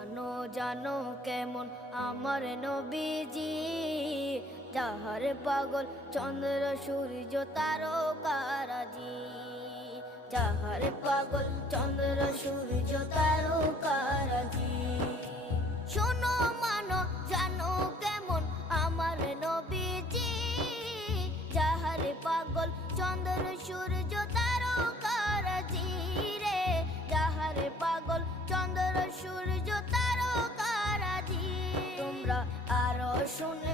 জানো জানো কেমন আমার নবীজি, যাহার পাগল চন্দ্র সূর্য তারকারাজি। যাহার পাগল চন্দ্র সূর্য তারকারাজি। শোনো মানো জানো কেমন আমার নবীজি, যাহার পাগল চন্দ্র সূর্য তারকারাজি রে। যাহার পাগল চন্দ্র সূর্য তারকারাজি। তোমরা আরো শুনে